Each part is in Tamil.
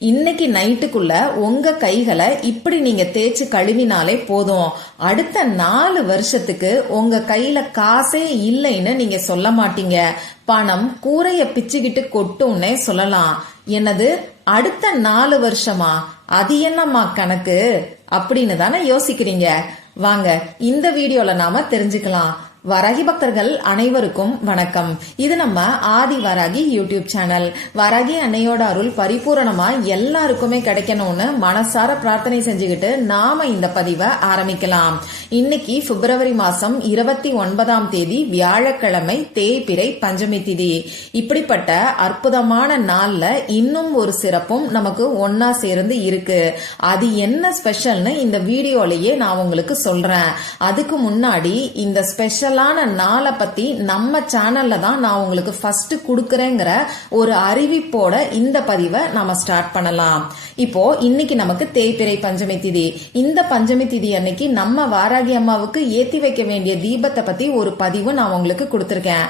இன்னைக்கு நைட்டுக்குள்ள உங்க கைகளை இப்படி நீங்க தேய்ச்சி கழுவினாலே போதும். அடுத்த 4 வருஷத்துக்கு உங்க கையில காசே இல்லைன்னு நீங்க சொல்ல மாட்டீங்க. பணம் கூரைய பிச்சுக்கிட்டு கொட்டும்னே சொல்லலாம். என்னது அடுத்த 4 வருஷமா? அது என்னம்மா கணக்கு அப்படின்னு தானே யோசிக்கிறீங்க. வாங்க இந்த வீடியோல நாம தெரிஞ்சுக்கலாம். வராகி பக்தர்கள் அனைவருக்கும் வணக்கம். இது நம்ம ஆதி வராகி யூடியூப் சேனல். வராகி அன்னையோட அருள் பரிபூரணமா எல்லாருக்குமே கிடைக்கணும்னு மனசார பிரார்த்தனை செஞ்சுக்கிட்டு நாம இந்த பதிவை ஆரம்பிக்கலாம். இன்னைக்கு பிப்ரவரி மாசம் 29ஆம் தேதி வியாழக்கிழமை, தேய்பிறை பஞ்சமி திதி. இப்படிப்பட்ட அற்புதமான நாள்ல இன்னும் ஒரு சிறப்பும் நமக்கு ஒன்னா சேர்ந்து இருக்கு. அது என்ன ஸ்பெஷல்னு இந்த வீடியோலயே நான் உங்களுக்கு சொல்றேன். அதுக்கு முன்னாடி இந்த ஸ்பெஷல் நாளை பத்தி நம்ம சேனல்ல தான் நான் உங்களுக்கு ஃபர்ஸ்ட் கொடுக்கறேங்கிற ஒரு அறிவிப்போட இந்த பதிவை நாம ஸ்டார்ட் பண்ணலாம். இப்போ இன்னைக்கு நமக்கு தேய்பிறை பஞ்சமி திதி. இந்த பஞ்சமி திதி அன்னைக்கு நம்ம வாராகி அம்மாவுக்கு ஏத்தி வைக்க வேண்டிய தீபத்தை பத்தி ஒரு பதிவு நான் உங்களுக்கு கொடுத்திருக்கேன்.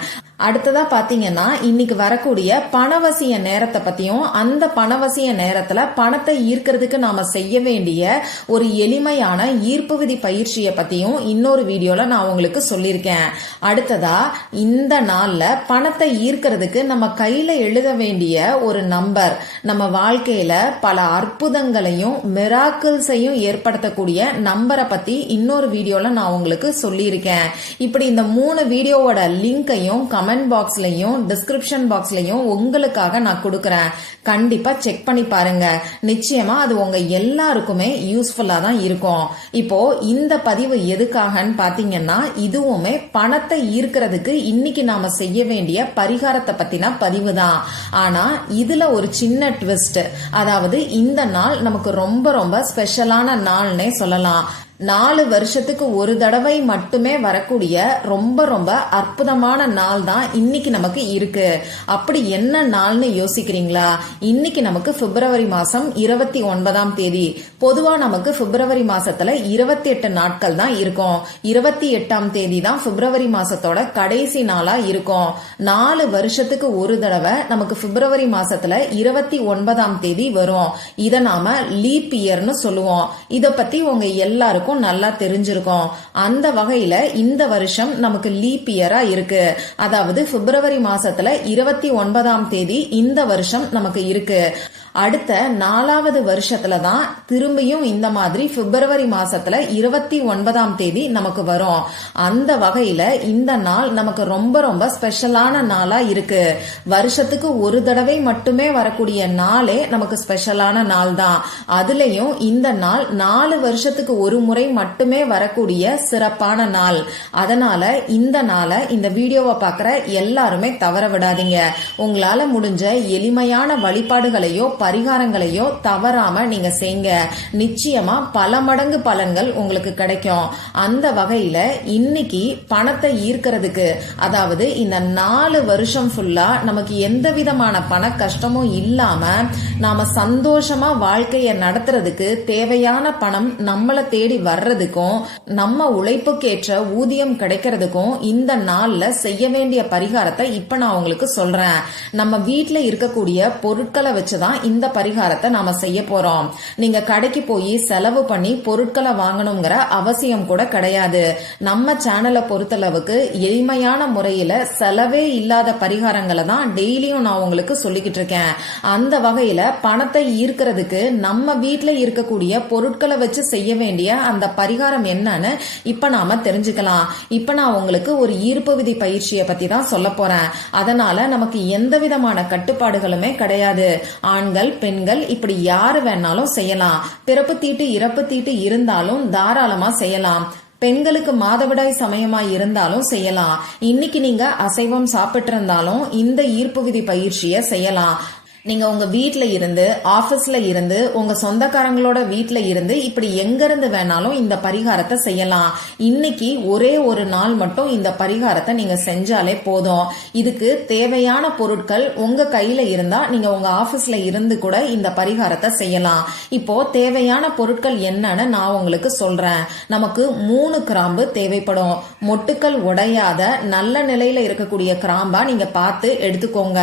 அடுத்ததா பாத்தீங்கன்னா இன்னைக்கு வரக்கூடிய பணவசிய நேரத்தை பத்தியும், அந்த பணவசிய நேரத்துல பணத்தை ஈர்க்கிறதுக்கு நாம செய்ய வேண்டிய ஒரு எளிமையான ஈர்ப்பு விதி பயிற்சியை பத்தியும் இன்னொரு வீடியோல நான் உங்களுக்கு சொல்லியிருக்கேன். அடுத்ததா இந்த நாள்ல பணத்தை ஈர்க்கிறதுக்கு நம்ம கையில எழுத வேண்டிய ஒரு நம்பர், நம்ம வாழ்க்கையில பல அற்புதங்களையும் மிராக்கிள்ஸையும் ஏற்படுத்தக்கூடிய நம்பரை பத்தி இன்னொரு வீடியோல நான் உங்களுக்கு சொல்லியிருக்கேன். இப்படி இந்த 3 வீடியோவோட லிங்கையும் கமெண்ட் பாக்ஸ்லயும் டிஸ்கிரிப்ஷன் பாக்ஸ்லயும் உங்களுக்காக நான் கொடுக்கறேன். கண்டிப்பா செக் பண்ணி பாருங்க. நிச்சயமா அது உங்க எல்லாருக்குமே யூஸ்ஃபுல்லா தான் இருக்கும். இப்போ இந்த பதிவு எதுக்காகன்னு பாத்தீங்கன்னா, இதுவுமே பணத்தை ஈர்க்கிறதுக்கு இன்னைக்கு நாம செய்ய வேண்டிய பரிகாரத்தை பத்தின பதிவு தான். ஆனா இதுல ஒரு சின்ன ட்விஸ்ட். அதாவது இந்த நாள் நமக்கு ரொம்ப ரொம்ப ஸ்பெஷலான நாள்னே சொல்லலாம். 4 வருஷத்துக்கு ஒரு தடவை மட்டுமே வரக்கூடிய ரொம்ப ரொம்ப அற்புதமான நாள் தான் இன்னைக்கு நமக்கு இருக்கு. அப்படி என்ன நாள்னு யோசிக்கிறீங்களா? இன்னைக்கு நமக்கு பிப்ரவரி மாசம் 29ஆம் தேதி. பொதுவா நமக்கு பிப்ரவரி மாசத்துல 28 நாட்கள் தான் இருக்கும். 28ஆம் தேதி தான் பிப்ரவரி மாசத்தோட கடைசி நாளா இருக்கும். 4 வருஷத்துக்கு ஒரு தடவை நமக்கு பிப்ரவரி மாசத்துல 29ஆம் தேதி வரும். இத நாம லீப் இயர்னு சொல்லுவோம். இத பத்தி உங்க எல்லாருக்கும் நல்லா தெரிஞ்சிருக்கும். அந்த வகையில இந்த வருஷம் நமக்கு லீப் இயரா இருக்கு. அதாவது பிப்ரவரி மாசத்துல 29ஆம் தேதி இந்த வருஷம் நமக்கு இருக்கு. அடுத்த 4வது வருஷத்துல தான் திரும்பியும் இந்த மாதிரி பிப்ரவரி மாசத்துல 29ஆம் தேதி நமக்கு வரும். அந்த வகையில இந்த நாள் நமக்கு ரொம்ப ரொம்ப ஸ்பெஷலான நாளா இருக்கு. வருஷத்துக்கு ஒரு தடவை மட்டுமே வரக்கூடிய நாளே நமக்கு ஸ்பெஷலான நாள் தான். அதுலயும் இந்த நாள் 4 வருஷத்துக்கு ஒரு முறை மட்டுமே வரக்கூடிய சிறப்பான நாள். அதனால இந்த நாளை இந்த வீடியோவை பார்க்கிற எல்லாருமே தவற விடாதீங்க. உங்களால முடிஞ்ச எளிமையான வழிபாடுகளையோ பரிகாரங்களையோ தவறாம நீங்க செய்யுங்க. நிச்சயமா பல மடங்கு பலன்கள் உங்களுக்கு கிடைக்கும். அந்த வகையில இன்னைக்கு பணத்தை ஈர்க்கிறதுக்கு, அதாவது இந்த 4 வருஷம் ஃபுல்லா நமக்கு எந்த விதமான பண கஷ்டமும் இல்லாம நாம சந்தோஷமா வாழ்க்கைய நடத்துறதுக்கு தேவையான பணம் நம்மள தேடி வர்றதுக்கும், நம்ம உழைப்புக்கேற்ற ஊதியம் கிடைக்கிறதுக்கும் இந்த நாள்ல செய்ய வேண்டிய பரிகாரத்தை இப்ப நான் உங்களுக்கு சொல்றேன். நம்ம வீட்டுல இருக்கக்கூடிய பொருட்களை வச்சுதான் இந்த பரிகாரத்தை நாம செய்ய போறோம். நீங்க கடைக்கு போய் செலவு பண்ணி பொருட்களை வாங்கணுங்கிற அவசியம் கூட கிடையாது. நம்ம சேனலை பொறுத்தளவுக்கு எளிமையான முறையில செலவே இல்லாத பரிகாரங்களை தான் டெய்லியும் நான் உங்களுக்கு சொல்லிக்கிட்டு இருக்கேன். அந்த வகையில பணத்தை ஈர்க்கிறதுக்கு நம்ம வீட்டுல இருக்கக்கூடிய பொருட்களை வச்சு செய்ய வேண்டிய அந்த பரிகாரம் என்னன்னு இப்ப நாம தெரிஞ்சுக்கலாம். இப்ப நான் உங்களுக்கு ஒரு ஈர்ப்பு விதி பயிற்சியை பத்தி தான் சொல்ல போறேன். அதனால நமக்கு எந்த விதமான கட்டுப்பாடுகளுமே கிடையாது. ஆண்கள் பெண்கள் இப்படி யாரு வேணாலும் செய்யலாம். பிறப்பு தீட்டு இறப்பு தீட்டு இருந்தாலும் தாராளமா செய்யலாம். பெண்களுக்கு மாதவிடாய் சமயமா இருந்தாலும் செய்யலாம். இன்னைக்கு நீங்க அசைவம் சாப்பிட்டு இருந்தாலும் இந்த ஈர்ப்பு விதி பயிற்சியை செய்யலாம். நீங்க உங்க வீட்ல இருந்து, ஆபீஸ்ல இருந்து, உங்க சொந்தக்காரங்களோட வீட்ல இருந்து, இப்படி எங்க இருந்து வேணாலும் இந்த பரிகாரத்தை செய்யலாம். இன்னைக்கு ஒரே ஒரு நாள் மட்டும் இந்த பரிகாரத்தை நீங்க செஞ்சாலே போதும். இதுக்கு தேவையான பொருட்கள் உங்க கையில இருந்தா நீங்க உங்க ஆபீஸ்ல இருந்து கூட இந்த பரிகாரத்தை செய்யலாம். இப்போ தேவையான பொருட்கள் என்னன்னு நான் உங்களுக்கு சொல்றேன். நமக்கு 3 கிராம்பு தேவைப்படும். மொட்டுக்கள் உடையாத நல்ல நிலையில இருக்கக்கூடிய கிராம்பா நீங்க பார்த்து எடுத்துக்கோங்க.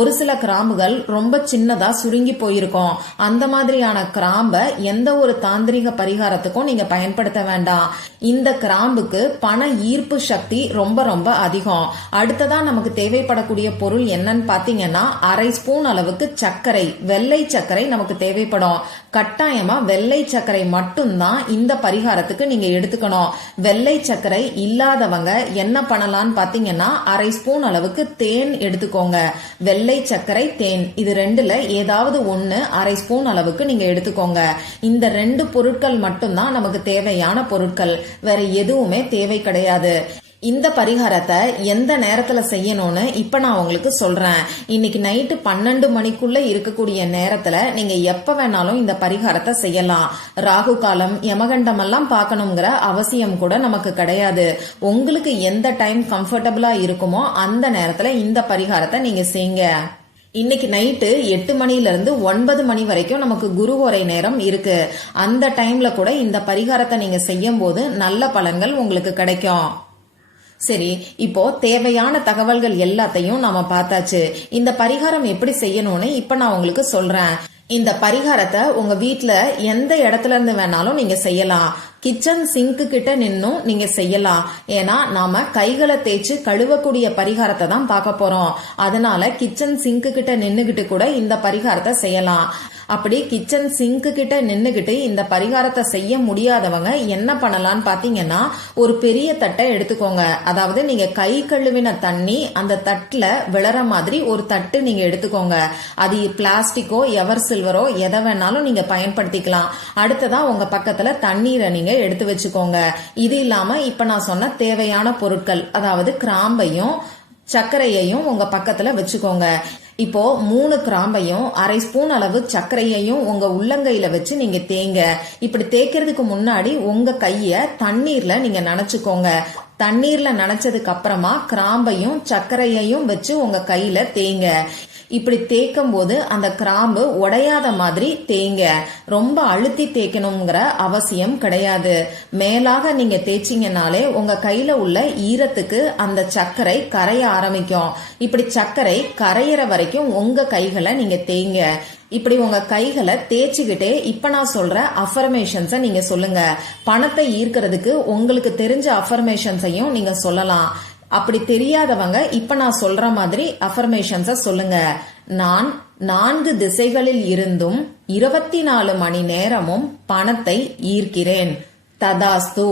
ஒரு சில கிராம்புகள் ரொம்ப சின்னதா சுருங்கி போயிருக்கும். அந்த மாதிரியான கிராம்பை எந்த ஒரு தாந்திரிக பரிகாரத்துக்கும் நீங்க பயன்படுத்த வேண்டாம். இந்த கிராம்புக்கு பண ஈர்ப்பு சக்தி ரொம்ப ரொம்ப அதிகம். அடுத்ததா நமக்கு தேவைப்படக்கூடிய பொருள் என்னன்னு பாத்தீங்கன்னா, அரை ஸ்பூன் அளவுக்கு சர்க்கரை, வெள்ளை சர்க்கரை நமக்கு தேவைப்படும். கட்டாயமா வெள்ளை சர்க்கரை மட்டும்தான் இந்த பரிகாரத்துக்கு நீங்க எடுத்துக்கணும். வெள்ளை சர்க்கரை இல்லாதவங்க என்ன பண்ணலாம்னு பாத்தீங்கன்னா, அரை ஸ்பூன் அளவுக்கு தேன் எடுத்துக்கோங்க. வெள்ளை சர்க்கரை, தேன், இது ரெண்டுல ஏதாவது ஒன்னு அரை ஸ்பூன் அளவுக்கு நீங்க எடுத்துக்கோங்க. இந்த 2 பொருட்கள் மட்டும்தான் நமக்கு தேவையான பொருட்கள். வேற எதுவுமே தேவை கிடையாது. இந்த பரிகாரத்தை எந்த நேரத்துல செய்யணும்னு இப்ப நான் உங்களுக்கு சொல்றேன். இன்னைக்கு நைட்டு 12 மணிக்குள்ள இருக்கக்கூடிய நேரத்துல நீங்க எப்ப வேணாலும் இந்த பரிகாரத்தை செய்யலாம். ராகு காலம், யமகண்டம் எல்லாம் பார்க்கணுங்கிற அவசியம் கூட நமக்கு கிடையாது. உங்களுக்கு எந்த டைம் கம்ஃபர்டபுளா இருக்குமோ அந்த நேரத்துல இந்த பரிகாரத்தை நீங்க செய்யுங்க. இன்னைக்கு நைட்டு 8 மணில இருந்து 9 மணி வரைக்கும் நமக்கு குருஹோரை நேரம் இருக்கு. அந்த டைம்ல கூட இந்த பரிகாரத்தை நீங்க செய்யும் போது நல்ல பலன்கள் உங்களுக்கு கிடைக்கும். சரி, இப்போ தேவையான தகவல்கள் எல்லாத்தையும் நாம பார்த்தாச்சு. இந்த பரிகாரம் எப்படி செய்யணும்னு இப்ப நான் உங்களுக்கு சொல்றேன். இந்த பரிகாரத்தை உங்க வீட்ல எந்த இடத்துல இருந்து வேணாலும் நீங்க செய்யலாம். கிச்சன் சிங்க்கு கிட்ட நின்னும் நீங்க செய்யலாம். ஏன்னா நாம கைகளை தேய்ச்சி கழுவக்கூடிய பரிகாரத்தை தான் பார்க்க போறோம். அதனால கிச்சன் சிங்க்கு கிட்ட நின்னுகிட்டு கூட இந்த பரிகாரத்தை செய்யலாம். அப்படி கிச்சன் சிங்க்கு கிட்ட நின்னுகிட்டு இந்த பரிகாரத்தை செய்ய முடியாதவங்க என்ன பண்ணலாம்னு பாத்தீங்கன்னா, ஒரு பெரிய தட்டை எடுத்துக்கோங்க. அதாவது நீங்க கை கழுவின தண்ணி அந்த தட்டுல விழற மாதிரி ஒரு தட்டு நீங்க எடுத்துக்கோங்க. அது பிளாஸ்டிக்கோ எவர் சில்வரோ எதை வேணாலும் நீங்க பயன்படுத்திக்கலாம். அடுத்ததா உங்க பக்கத்துல தண்ணீரை நீங்க எடுத்து வச்சுக்கோங்க. இது இல்லாம இப்ப நான் சொன்ன தேவையான பொருட்கள், அதாவது கிராம்பையும் சர்க்கரையையும் உங்க பக்கத்துல வச்சுக்கோங்க. இப்போ 3 கிராம்பையும் அரை ஸ்பூன் அளவு சர்க்கரையையும் உங்க உள்ளங்கையில வச்சு நீங்க தேங்க. இப்படி தேய்க்கிறதுக்கு முன்னாடி உங்க கைய தண்ணீர்ல நீங்க நனைச்சுக்கோங்க. தண்ணீர்ல நனைச்சதுக்கு அப்புறமா கிராம்பையும் சர்க்கரையையும் வச்சு உங்க கையில தேங்க. இப்படி தேய்க்கும் போது அந்த கிராம்பு உடையாத மாதிரி தேங்க. ரொம்ப அழுத்தி தேய்க்கணுங்கிற அவசியம் கிடையாது. மேலாக நீங்க தேய்ச்சிங்கனாலே உங்க கையில உள்ள ஈரத்துக்கு அந்த சர்க்கரை கரைய ஆரம்பிக்கும். இப்படி சர்க்கரை கரையிற வரைக்கும் உங்க கைகளை நீங்க தேய்ங்க. இப்படி உங்க கைகளை தேய்ச்சிக்கிட்டே இப்ப நான் சொல்ற அஃபர்மேஷன்ஸை நீங்க சொல்லுங்க. பணத்தை ஈர்க்கிறதுக்கு உங்களுக்கு தெரிஞ்ச அஃபர்மேஷன்ஸையும் நீங்க சொல்லலாம். அப்படி தெரியாதவங்க இப்ப நான் சொல்ற மாதிரி அஃபர்மேஷன்ஸ சொல்லுங்க. நான் 4 திசைகளில் இருந்தும் 24 மணி நேரமும் பணத்தை ஈர்க்கிறேன். ததாஸ்து.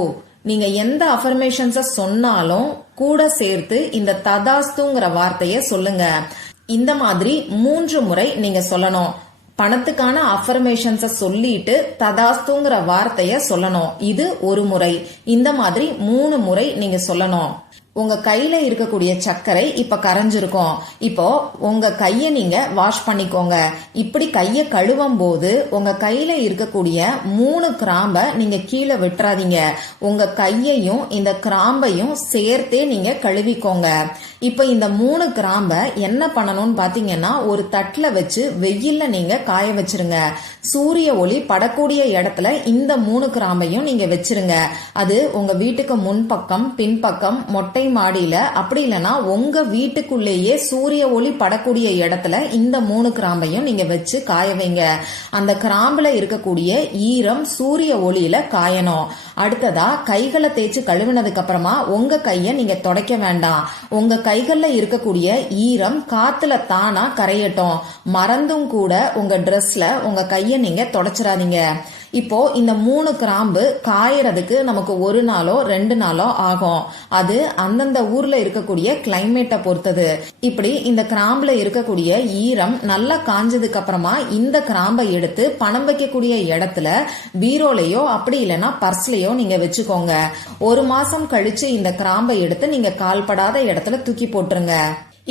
நீங்க எந்த அஃபர்மேஷன்ஸ சொன்னாலும் கூட சேர்த்து இந்த ததாஸ்துங்கிற வார்த்தைய சொல்லுங்க. இந்த மாதிரி 3 முறை நீங்க சொல்லணும். பணத்துக்கான அஃபர்மேஷன்ஸ சொல்லிட்டு ததாஸ்துங்கிற வார்த்தைய சொல்லணும். இது ஒரு முறை. இந்த மாதிரி 3 முறை நீங்க சொல்லணும். உங்க கையில இருக்கக்கூடிய சர்க்கரை இப்ப கரைஞ்சிருக்கும். இப்போ உங்க கைய நீங்க வாஷ் பண்ணிக்கோங்க. இப்படி கைய கழுவும் போது உங்க கையில இருக்கக்கூடிய 3 கிராம்பை நீங்க கீழே விட்டுறாதீங்க. உங்க கையையும் இந்த கிராம்பையும் சேர்த்தே நீங்க கழுவிக்கோங்க. இப்ப இந்த 3 கிராம்பை என்ன பண்ணணும்னு பாத்தீங்கன்னா, ஒரு தட்டுல வச்சு வெயில்ல நீங்க காய வச்சிருங்க. சூரிய ஒளி படக்கூடிய இடத்துல இந்த 3 கிராம்பையும் நீங்க வச்சிருங்க. அது உங்க வீட்டுக்கு முன்பக்கம், பின்பக்கம், மொட்டை மாடியில, அப்படி இல்லைன்னா உங்க வீட்டுக்குள்ளேயே சூரிய ஒளி படக்கூடிய இடத்துல இந்த 3 கிராம்பையும் நீங்க வச்சு காய வைங்க. அந்த கிராம்புல இருக்கக்கூடிய ஈரம் சூரிய ஒளியில காயணும். அடுத்ததா கைகளை தேய்ச்சி கழுவினதுக்கு அப்புறமா உங்க கைய நீங்க துடைக்க வேண்டாம். உங்க கைகள்ல இருக்கக்கூடிய ஈரம் காத்துல தானா கரையட்டும். மறந்தும் கூட உங்க ட்ரெஸ்ல உங்க கைய நீங்க துடைச்சிடாதீங்க. இப்போ இந்த 3 கிராம்பு காயறதுக்கு நமக்கு 1 நாளோ 2 நாளோ ஆகும். அது அந்தந்த ஊர்ல இருக்கக்கூடிய கிளைமேட்டை பொறுத்தது. இப்படி இந்த கிராம்புல இருக்கக்கூடிய ஈரம் நல்லா காஞ்சதுக்கு அப்புறமா இந்த கிராம்பை எடுத்து பணம் வைக்கக்கூடிய இடத்துல பீரோலையோ அப்படி இல்லைன்னா பர்ஸ்லயோ நீங்க வச்சுக்கோங்க. 1 மாசம் கழிச்சு இந்த கிராம்பை எடுத்து நீங்க கால்படாத இடத்துல தூக்கி போட்டுருங்க.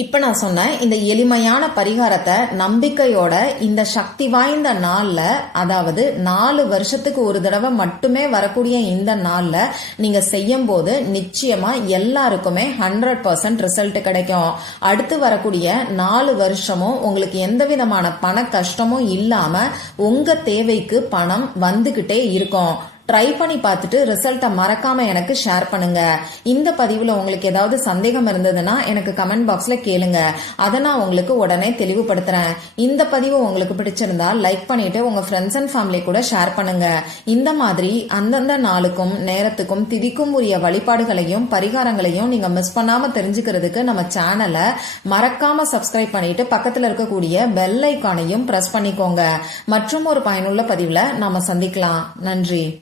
இப்ப நான் சொன்ன இந்த எளிமையான பரிகாரத்தை நம்பிக்கையோட இந்த சக்தி வாய்ந்த நாள்ல, அதாவது 4 வருஷத்துக்கு ஒரு தடவை மட்டுமே வரக்கூடிய இந்த நாள்ல நீங்க செய்யும் போது நிச்சயமா எல்லாருக்குமே 100% ரிசல்ட் கிடைக்கும். அடுத்து வரக்கூடிய 4 வருஷமும் உங்களுக்கு எந்த விதமான பண கஷ்டமும் இல்லாம உங்க தேவைக்கு பணம் வந்துகிட்டே இருக்கும். ட்ரை பண்ணி பார்த்துட்டு ரிசல்ட்டை மறக்காம எனக்கு ஷேர் பண்ணுங்க. இந்த பதிவுல உங்களுக்கு ஏதாவது சந்தேகம் இருந்ததுன்னா எனக்கு கமெண்ட் பாக்ஸ்ல கேளுங்க. அதை நான் உங்களுக்கு உடனே தெளிவுபடுத்துறேன். இந்த பதிவு உங்களுக்கு பிடிச்சிருந்தா லைக் பண்ணிட்டு உங்க ஃப்ரெண்ட்ஸ் அண்ட் ஃபேமிலி கூட ஷேர் பண்ணுங்க. இந்த மாதிரி அந்தந்த நாளுக்கும் நேரத்துக்கும் திதிக்கும் உரிய வழிபாடுகளையும் பரிகாரங்களையும் நீங்க மிஸ் பண்ணாம தெரிஞ்சுக்கிறதுக்கு நம்ம சேனலை மறக்காம சப்ஸ்கிரைப் பண்ணிட்டு பக்கத்துல இருக்கக்கூடிய பெல் ஐகானையும் பிரஸ் பண்ணிக்கோங்க. மற்றும் ஒரு பயனுள்ள பதிவுல நாம சந்திக்கலாம். நன்றி.